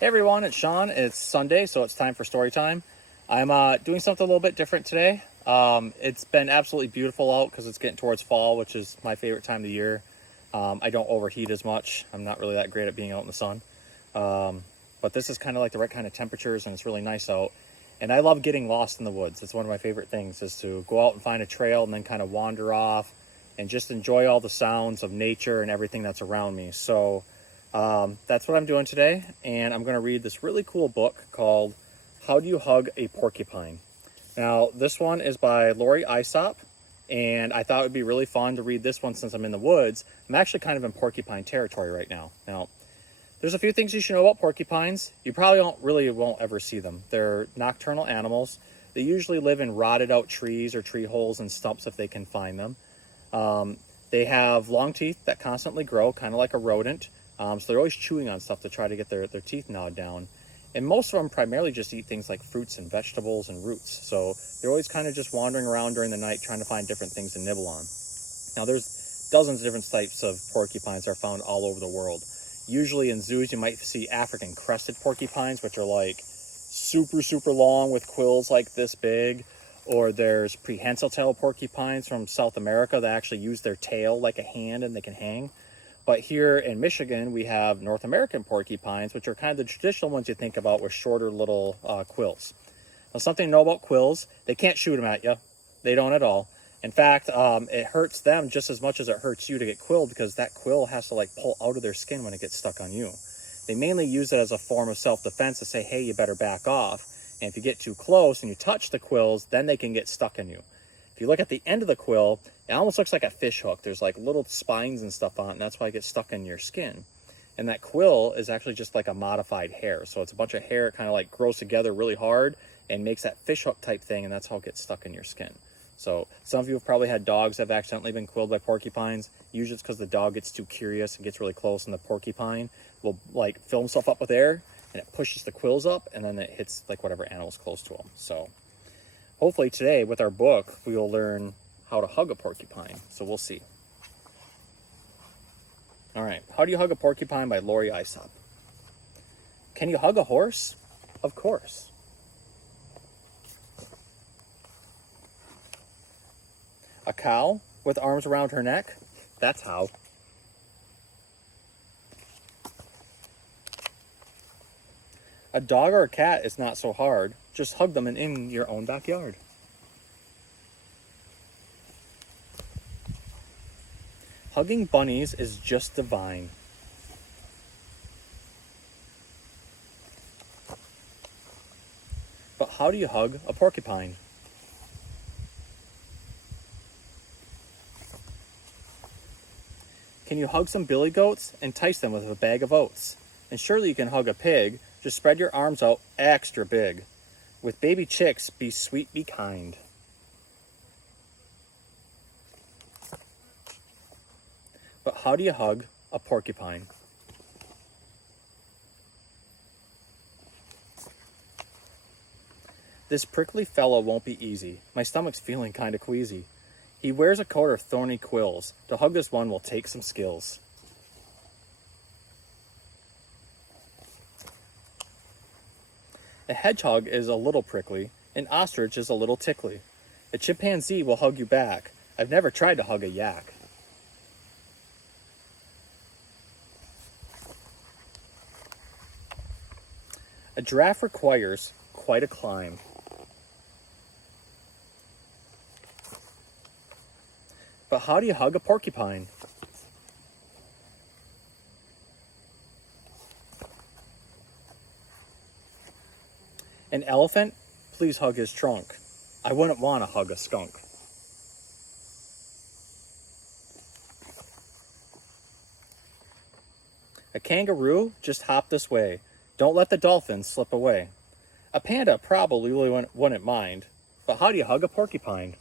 Hey everyone, it's Sean. It's Sunday, so it's time for story time. I'm doing something a little bit different today. It's been absolutely beautiful out because it's getting towards fall, which is my favorite time of the year. I don't overheat as much. I'm not really that great at being out in the sun. But this is kind of like the right kind of temperatures, and it's really nice out. And I love getting lost in the woods. It's one of my favorite things, is to go out and find a trail and then kind of wander off and just enjoy all the sounds of nature and everything that's around me. So that's what I'm doing today, and I'm going to read this really cool book called How Do You Hug a Porcupine? Now, this one is by Laurie Isop, and I thought it would be really fun to read this one since I'm in the woods. I'm actually kind of in porcupine territory right now. Now, there's a few things you should know about porcupines. You probably won't ever see them. They're nocturnal animals. They usually live in rotted out trees or tree holes and stumps if they can find them. They have long teeth that constantly grow, kind of like a rodent. So they're always chewing on stuff to try to get their teeth gnawed down. And most of them primarily just eat things like fruits and vegetables and roots. So they're always kind of just wandering around during the night trying to find different things to nibble on. Now there's dozens of different types of porcupines that are found all over the world. Usually in zoos you might see African crested porcupines, which are like super, super long with quills like this big. Or there's prehensile tail porcupines from South America that actually use their tail like a hand and they can hang. But here in Michigan, we have North American porcupines, which are kind of the traditional ones you think about with shorter little quills. Now, something to know about quills, they can't shoot them at you. They don't at all. In fact, it hurts them just as much as it hurts you to get quilled, because that quill has to like pull out of their skin when it gets stuck on you. They mainly use it as a form of self-defense to say, hey, you better back off. And if you get too close and you touch the quills, then they can get stuck in you. If you look at the end of the quill, it almost looks like a fish hook. There's like little spines and stuff on it, and that's why it gets stuck in your skin. And that quill is actually just like a modified hair. So it's a bunch of hair kind of like grows together really hard and makes that fish hook type thing, and that's how it gets stuck in your skin. So some of you have probably had dogs that have accidentally been quilled by porcupines. Usually it's because the dog gets too curious and gets really close, and the porcupine will like fill himself up with air, and it pushes the quills up, and then it hits like whatever animal's close to him. So hopefully today with our book, we will learn how to hug a porcupine. So we'll see. All right, How Do You Hug a Porcupine by Laurie Isop. Can you hug a horse? Of course. A cow with arms around her neck? That's how. A dog or a cat is not so hard. Just hug them in your own backyard. Hugging bunnies is just divine. But how do you hug a porcupine? Can you hug some billy goats? Entice them with a bag of oats. And surely you can hug a pig. Just spread your arms out extra big. With baby chicks, be sweet, be kind. But how do you hug a porcupine? This prickly fellow won't be easy. My stomach's feeling kind of queasy. He wears a coat of thorny quills. To hug this one will take some skills. A hedgehog is a little prickly. An ostrich is a little tickly. A chimpanzee will hug you back. I've never tried to hug a yak. A giraffe requires quite a climb. But how do you hug a porcupine? An elephant? Please hug his trunk. I wouldn't want to hug a skunk. A kangaroo? Just hop this way. Don't let the dolphins slip away. A panda probably wouldn't mind. But how do you hug a porcupine?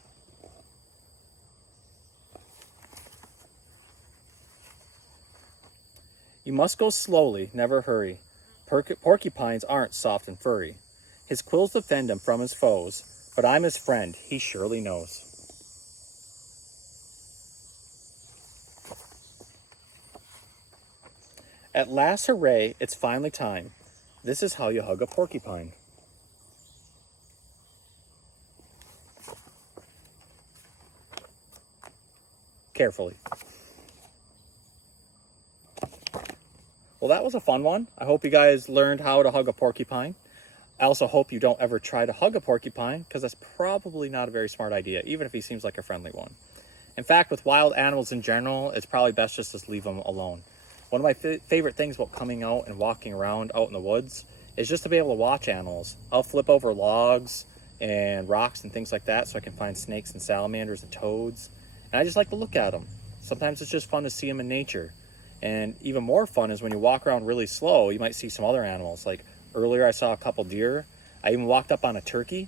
You must go slowly, never hurry. Porcupines aren't soft and furry. His quills defend him from his foes, but I'm his friend, he surely knows. At last, hooray, it's finally time. This is how you hug a porcupine. Carefully. Well, that was a fun one. I hope you guys learned how to hug a porcupine. I also hope you don't ever try to hug a porcupine, because that's probably not a very smart idea, even if he seems like a friendly one. In fact, with wild animals in general, it's probably best just to leave them alone. One of my favorite things about coming out and walking around out in the woods is just to be able to watch animals. I'll flip over logs and rocks and things like that so I can find snakes and salamanders and toads. And I just like to look at them. Sometimes it's just fun to see them in nature. And even more fun is when you walk around really slow, you might see some other animals. Like earlier I saw a couple deer. I even walked up on a turkey,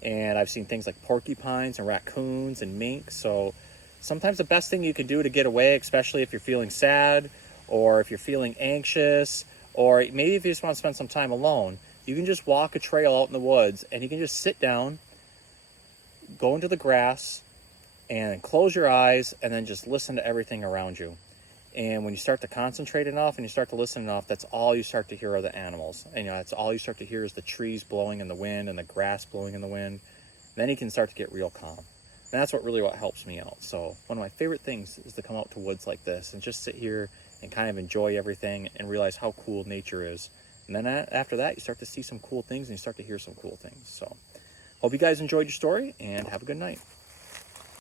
and I've seen things like porcupines and raccoons and mink. So sometimes the best thing you can do to get away, especially if you're feeling sad or if you're feeling anxious, or maybe if you just want to spend some time alone, you can just walk a trail out in the woods, and you can just sit down, go into the grass, and close your eyes, and then just listen to everything around you. And when you start to concentrate enough and you start to listen enough, that's all you start to hear are the animals. And that's all you start to hear is the trees blowing in the wind and the grass blowing in the wind. Then you can start to get real calm. And that's what helps me out. So one of my favorite things is to come out to woods like this and just sit here and kind of enjoy everything and realize how cool nature is. And then after that, you start to see some cool things and you start to hear some cool things. So hope you guys enjoyed your story, and have a good night.